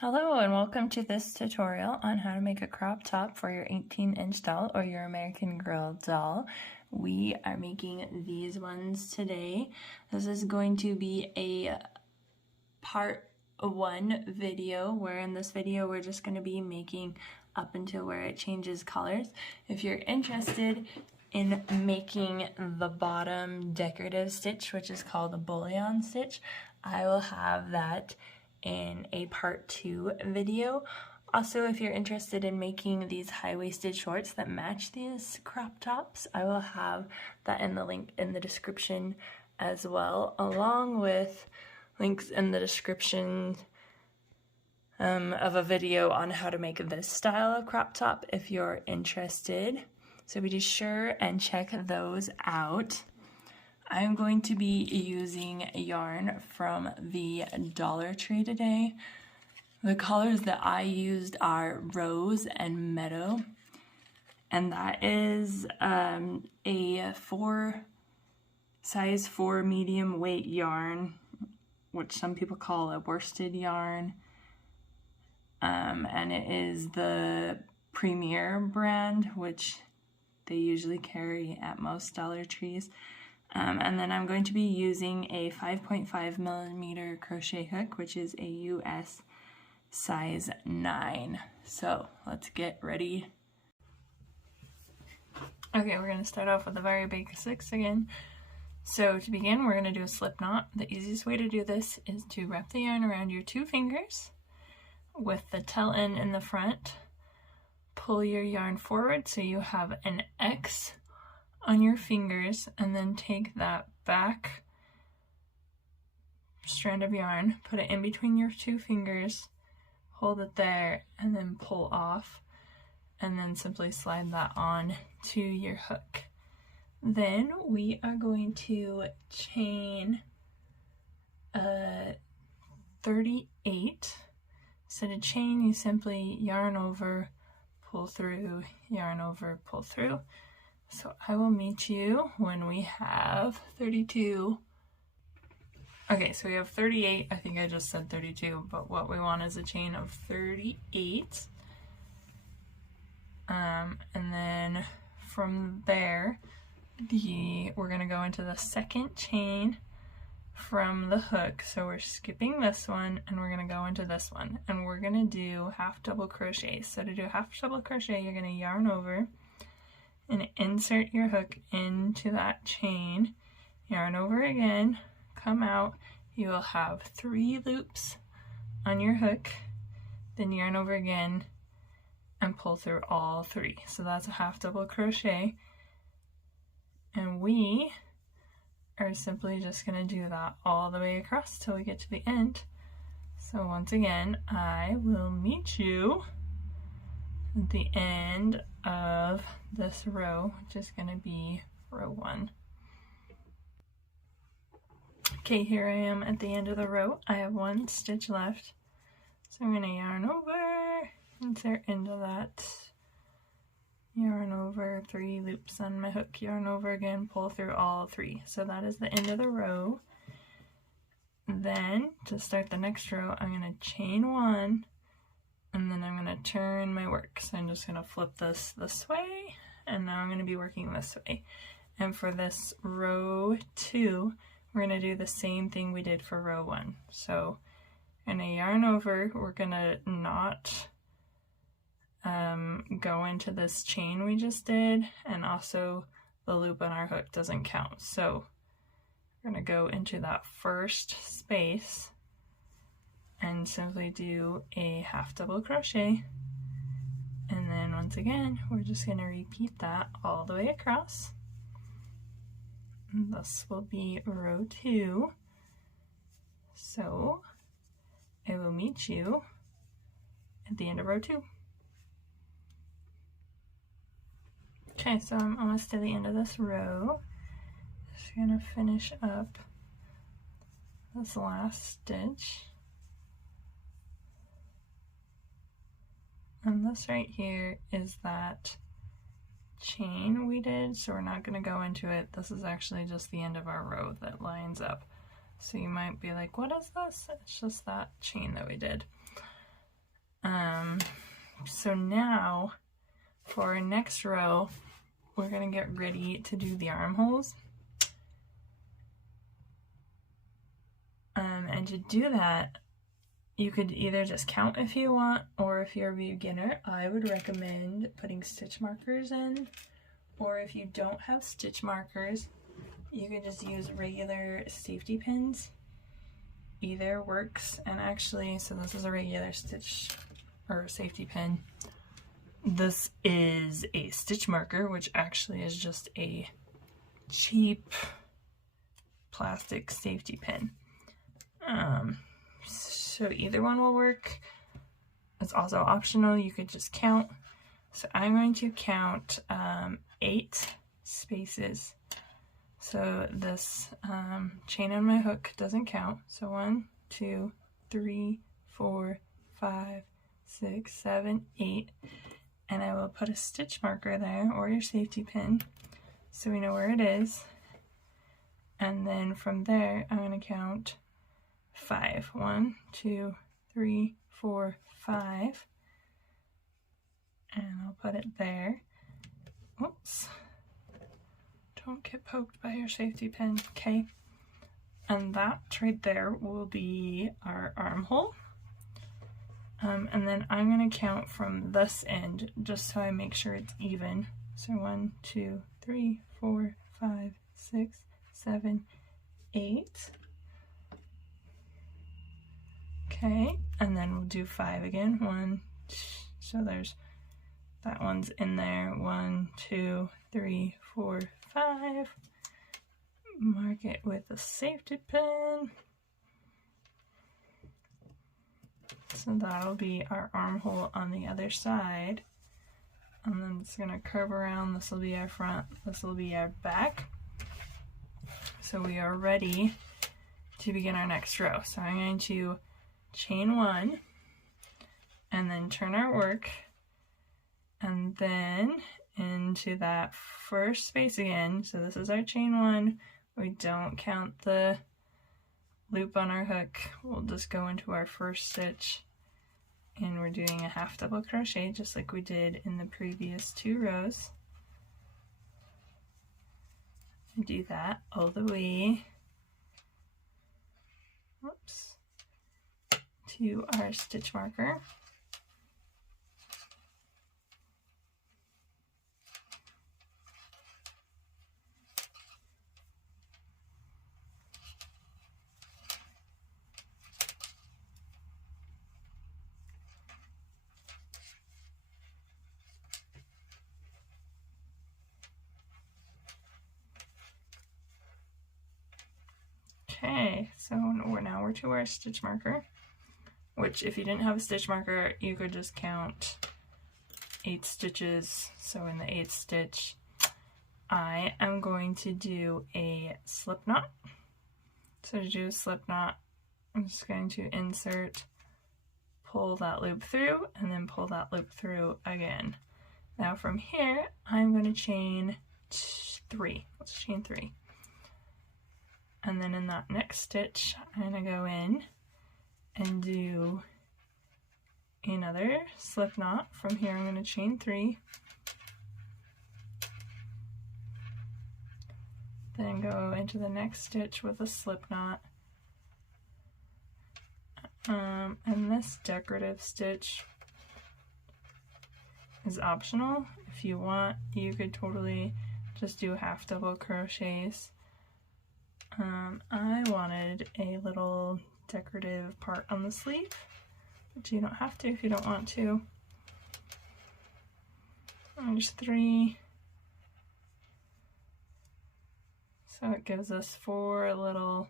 Hello and welcome to this tutorial on how to make a crop top for your 18-inch doll or your American Girl doll. We are making these ones today. This is going to be a part 1 video, where in this video we're just going to be making up until where it changes colors. If you're interested in making the bottom decorative stitch, which is called a bullion stitch, I will have that in a part 2 video. Also, if you're interested in making these high-waisted shorts that match these crop tops, I will have that in the link in the description as well, along with links in the description of a video on how to make this style of crop top if you're interested. So be sure and check those out. I'm going to be using yarn from the Dollar Tree today. The colors that I used are Rose and Meadow, and that is a size 4 medium weight yarn, which some people call a worsted yarn, and it is the Premier brand, which they usually carry at most Dollar Trees. And then I'm going to be using a 5.5mm crochet hook, which is a US size 9. So let's get ready. Okay, we're going to start off with the very basics again. So to begin, we're going to do a slip knot. The easiest way to do this is to wrap the yarn around your 2 fingers with the tail end in the front. Pull your yarn forward so you have an X on your fingers, and then take that back strand of yarn, put it in between your 2 fingers, hold it there, and then pull off, and then simply slide that on to your hook. Then we are going to chain 38. So to chain, you simply yarn over, pull through, yarn over, pull through. So I will meet you when we have 32. Okay, so we have 38. I think I just said 32, but what we want is a chain of 38. And then from there, we're going to go into the second chain from the hook. So we're skipping this one and we're going to go into this one. And we're going to do half double crochet. So to do half double crochet, you're going to yarn over and insert your hook into that chain, yarn over again, come out, you will have 3 loops on your hook, then yarn over again and pull through all 3. So that's a half double crochet, and we are simply just going to do that all the way across till we get to the end. So once again, I will meet you at the end of this row, which is going to be row 1. Okay, here I am at the end of the row. I have 1 stitch left, so I'm going to yarn over, insert into that, yarn over, 3 loops on my hook, yarn over again, pull through all 3. So that is the end of the row. Then to start the next row, I'm going to chain 1, and then I'm going to turn my work. So I'm just going to flip this way, and now I'm going to be working this way. And for this row 2, we're going to do the same thing we did for row 1. So I'm going to yarn over, we're going to not go into this chain we just did, and also the loop on our hook doesn't count. So we're going to go into that first space and simply do a half double crochet, and then once again we're just going to repeat that all the way across. And this will be row 2. So I will meet you at the end of row 2. Okay, so I'm almost to the end of this row. Just going to finish up this last stitch. And this right here is that chain we did, so we're not going to go into it. This is actually just the end of our row that lines up. So you might be like, what is this? It's just that chain that we did. So now for our next row, we're going to get ready to do the armholes. And to do that, you could either just count if you want, or if you're a beginner, I would recommend putting stitch markers in. Or if you don't have stitch markers, you can just use regular safety pins. Either works. And actually, so this is a regular stitch or safety pin. This is a stitch marker, which actually is just a cheap plastic safety pin. So either one will work. It's also optional. You could just count. So I'm going to count 8 spaces. So this chain on my hook doesn't count. So 1, 2, 3, 4, 5, 6, 7, 8. And I will put a stitch marker there, or your safety pin, so we know where it is. And then from there, I'm going to count 5. 1, 2, 3, 4, 5. And I'll put it there. Oops. Don't get poked by your safety pin. Okay. And that right there will be our armhole. And then I'm going to count from this end just so I make sure it's even. So 1, 2, 3, 4, 5, 6, 7, 8. Okay, and then we'll do 5 again. 1, so there's that one's in there. 1, 2, 3, 4, 5. Mark it with a safety pin. So that'll be our armhole on the other side. And then it's going to curve around. This will be our front. This will be our back. So we are ready to begin our next row. So I'm going to chain 1 and then turn our work, and then into that first space again. So this is our chain 1. We don't count the loop on our hook. We'll just go into our first stitch, and we're doing a half double crochet just like we did in the previous 2 rows. And do that all the way, whoops, to our stitch marker. Okay, so now we're to our stitch marker, which if you didn't have a stitch marker, you could just count 8 stitches. So in the 8th stitch, I am going to do a slip knot. So to do a slip knot, I'm just going to insert, pull that loop through, and then pull that loop through again. Now from here, I'm going to chain 3. Let's chain 3. And then in that next stitch, I'm going to go in and do another slip knot. From here, I'm going to chain 3. Then go into the next stitch with a slip knot. And this decorative stitch is optional. If you want, you could totally just do half double crochets. I wanted a little decorative part on the sleeve, but you don't have to if you don't want to. There's 3. So it gives us 4 little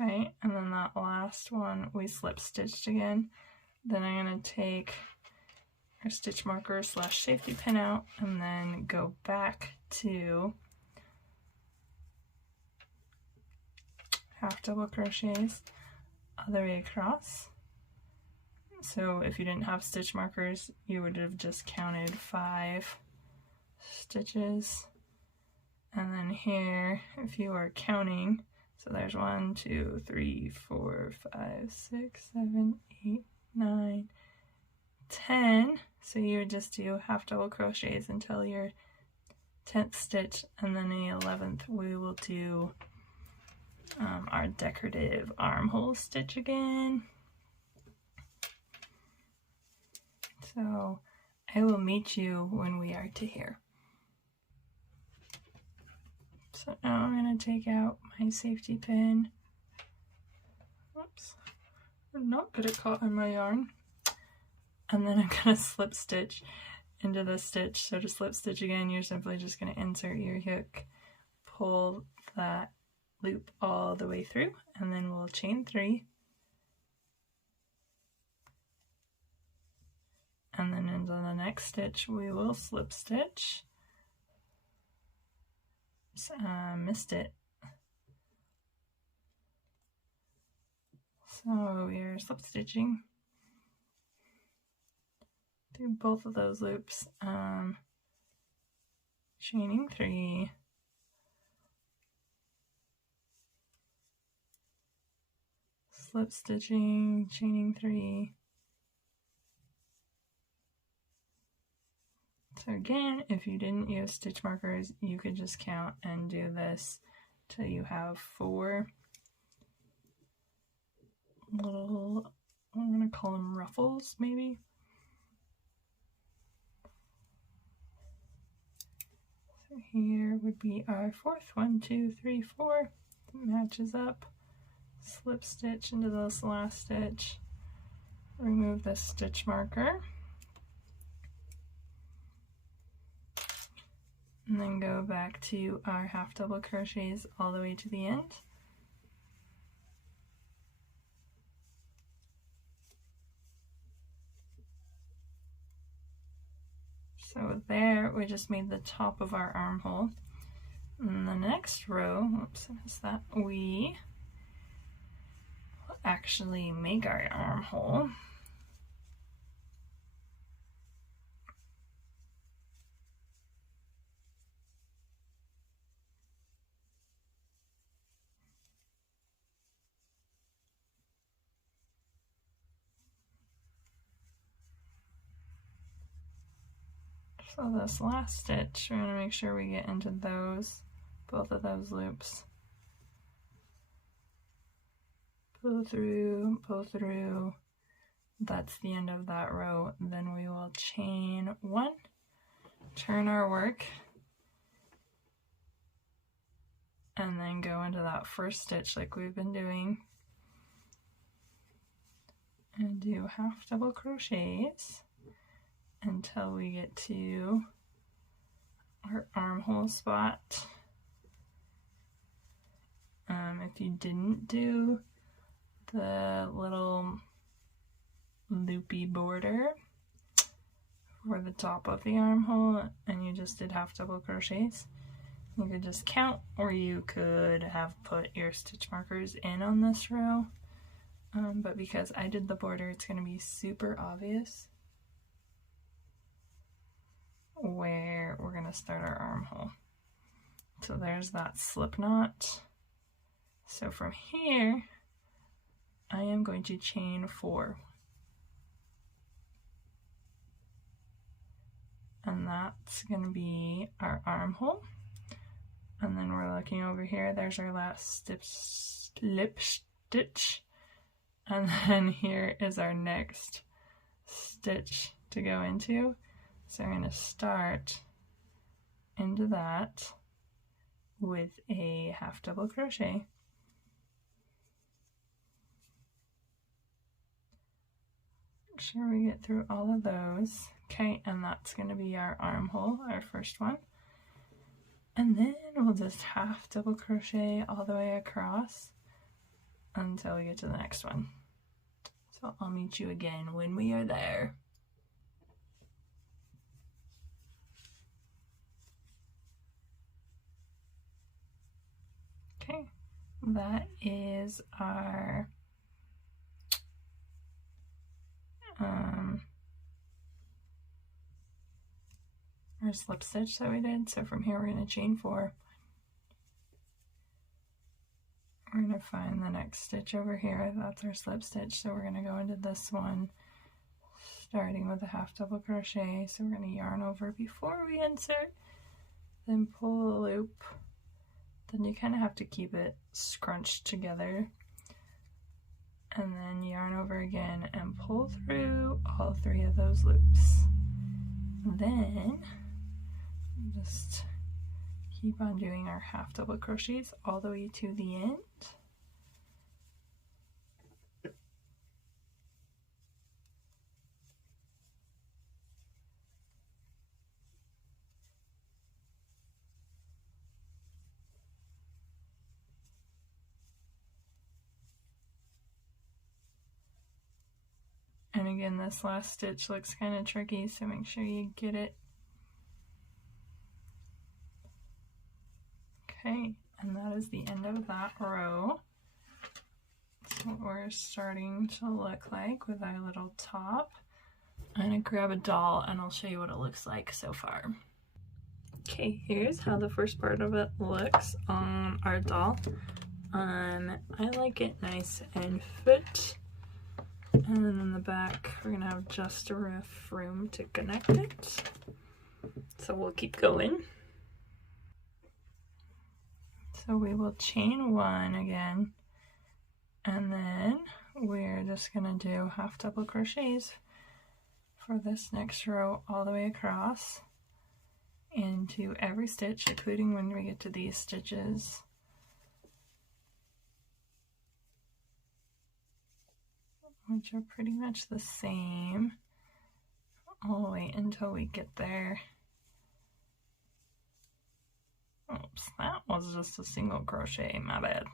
okay, and then that last one we slip stitched again. Then I'm going to take our stitch marker / safety pin out and then go back to half double crochets other way across. So if you didn't have stitch markers, you would have just counted 5 stitches. And then here, if you are counting, So there's 1, 2, 3, 4, 5, 6, 7, 8, 9, 10. So you would just do half double crochets until your 10th stitch, and then in the 11th we will do our decorative armhole stitch again. So I will meet you when we are to here. So now I'm going to take out my safety pin. Oops, I'm not good at caught my yarn. And then I'm going to slip stitch into the stitch. So to slip stitch again, you're simply just going to insert your hook, pull that loop all the way through, and then we'll chain 3. And then into the next stitch we will slip stitch. Missed it. So we're slip stitching through both of those loops, chaining 3, slip stitching, chaining 3. So again, if you didn't use stitch markers, you could just count and do this till you have 4 little, I'm going to call them ruffles maybe. So here would be our 4th, 1, 2, 3, 4, it matches up. Slip stitch into this last stitch, remove the stitch marker, and then go back to our half double crochets all the way to the end. So there we just made the top of our armhole. And the next row, oops, I missed that, we will actually make our armhole. So this last stitch, we're going to make sure we get into those, both of those loops. Pull through, that's the end of that row. Then we will chain 1, turn our work, and then go into that first stitch like we've been doing, and do half double crochets until we get to our armhole spot. If you didn't do the little loopy border for the top of the armhole and you just did half double crochets, you could just count, or you could have put your stitch markers in on this row. But because I did the border, it's going to be super obvious where we're going to start our armhole. So there's that slip knot. So from here, I am going to chain 4. And that's going to be our armhole. And then we're looking over here, there's our last slip stitch. And then here is our next stitch to go into. So I'm going to start into that with a half double crochet. Make sure we get through all of those. Okay, and that's going to be our armhole, our first one. And then we'll just half double crochet all the way across until we get to the next one. So I'll meet you again when we are there. Okay, that is our slip stitch that we did. So from here we're going to chain 4. we're going to find the next stitch over here. That's our slip stitch. So we're going to go into this one, starting with a half double crochet. So we're going to yarn over before we insert, then pull a loop. Then you kind of have to keep it scrunched together. And then yarn over again and pull through all 3 of those loops. Then just keep on doing our half double crochets all the way to the end. And again, this last stitch looks kind of tricky, so make sure you get it. Okay, and that is the end of that row. That's what we're starting to look like with our little top. I'm gonna grab a doll and I'll show you what it looks like so far. Okay, here's how the first part of it looks on our doll. I like it nice and fit. And then in the back, we're gonna have just enough room to connect it. So we'll keep going. So we will chain 1 again, and then we're just gonna do half double crochets for this next row all the way across into every stitch, including when we get to these stitches. Which are pretty much the same all the way until we get there. Oops, that was just a single crochet, my bad.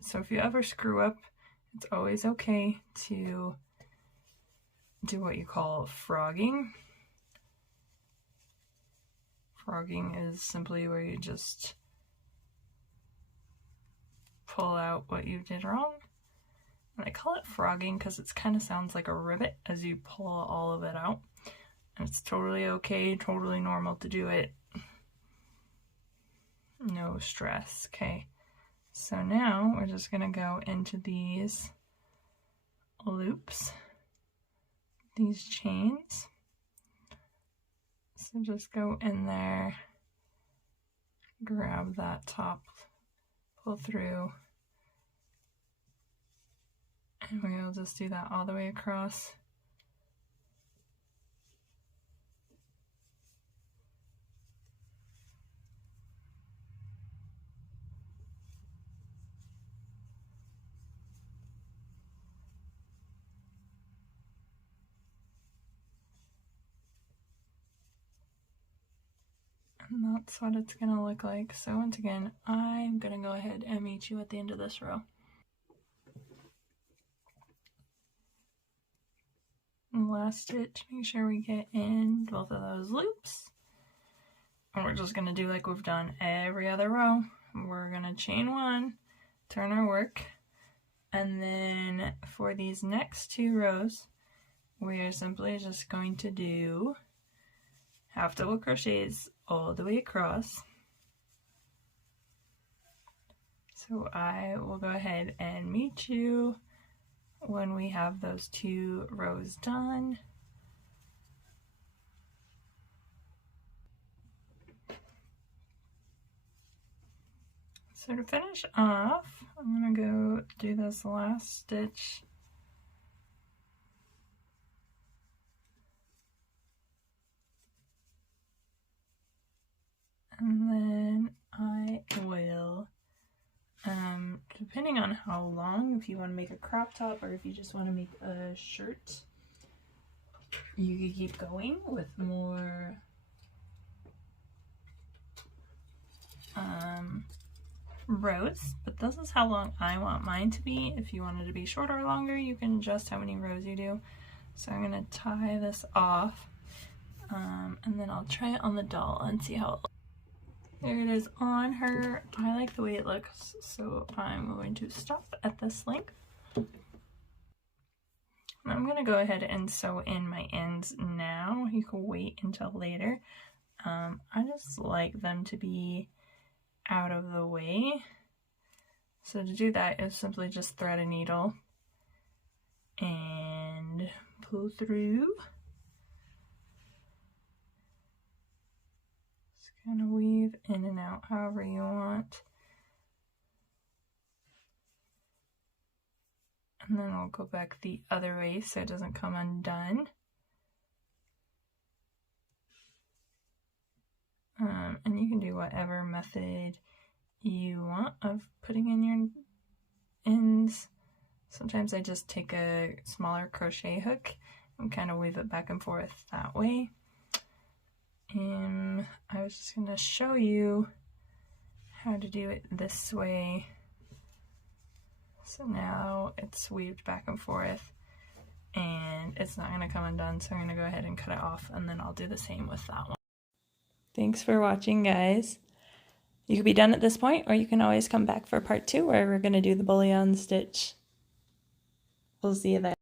So if you ever screw up, it's always okay to do what you call frogging. Frogging is simply where you just pull out what you did wrong. And I call it frogging because it kind of sounds like a rivet as you pull all of it out. And it's totally okay, totally normal to do it. No stress, okay? So now we're just gonna go into these loops, these chains. So just go in there, grab that top, pull through, and we'll just do that all the way across. And that's what it's going to look like. So once again, I'm going to go ahead and meet you at the end of this row. And last stitch, make sure we get in both of those loops. And we're just going to do like we've done every other row. We're going to chain 1, turn our work, and then for these next 2 rows, we are simply just going to do half double crochets all the way across. So I will go ahead and meet you when we have those 2 rows done. So to finish off, I'm going to go do this last stitch. And then I will, depending on how long, if you want to make a crop top or if you just want to make a shirt, you could keep going with more rows, but this is how long I want mine to be. If you want it to be shorter or longer, you can adjust how many rows you do. So I'm going to tie this off, and then I'll try it on the doll and see how it looks. There it is on her. I like the way it looks, so I'm going to stop at this length. I'm going to go ahead and sew in my ends now. You can wait until later. I just like them to be out of the way. So to do that is simply just thread a needle and pull through. Just kind of weave in and out however you want. And then we'll go back the other way so it doesn't come undone. And you can do whatever method you want of putting in your ends. Sometimes I just take a smaller crochet hook and kind of weave it back and forth that way. And I was just going to show you how to do it this way. So now it's weaved back and forth and it's not going to come undone, so I'm going to go ahead and cut it off, and then I'll do the same with that one. Thanks for watching, guys. You could be done at this point, or you can always come back for part 2 where we're going to do the bullion stitch. We'll see you there.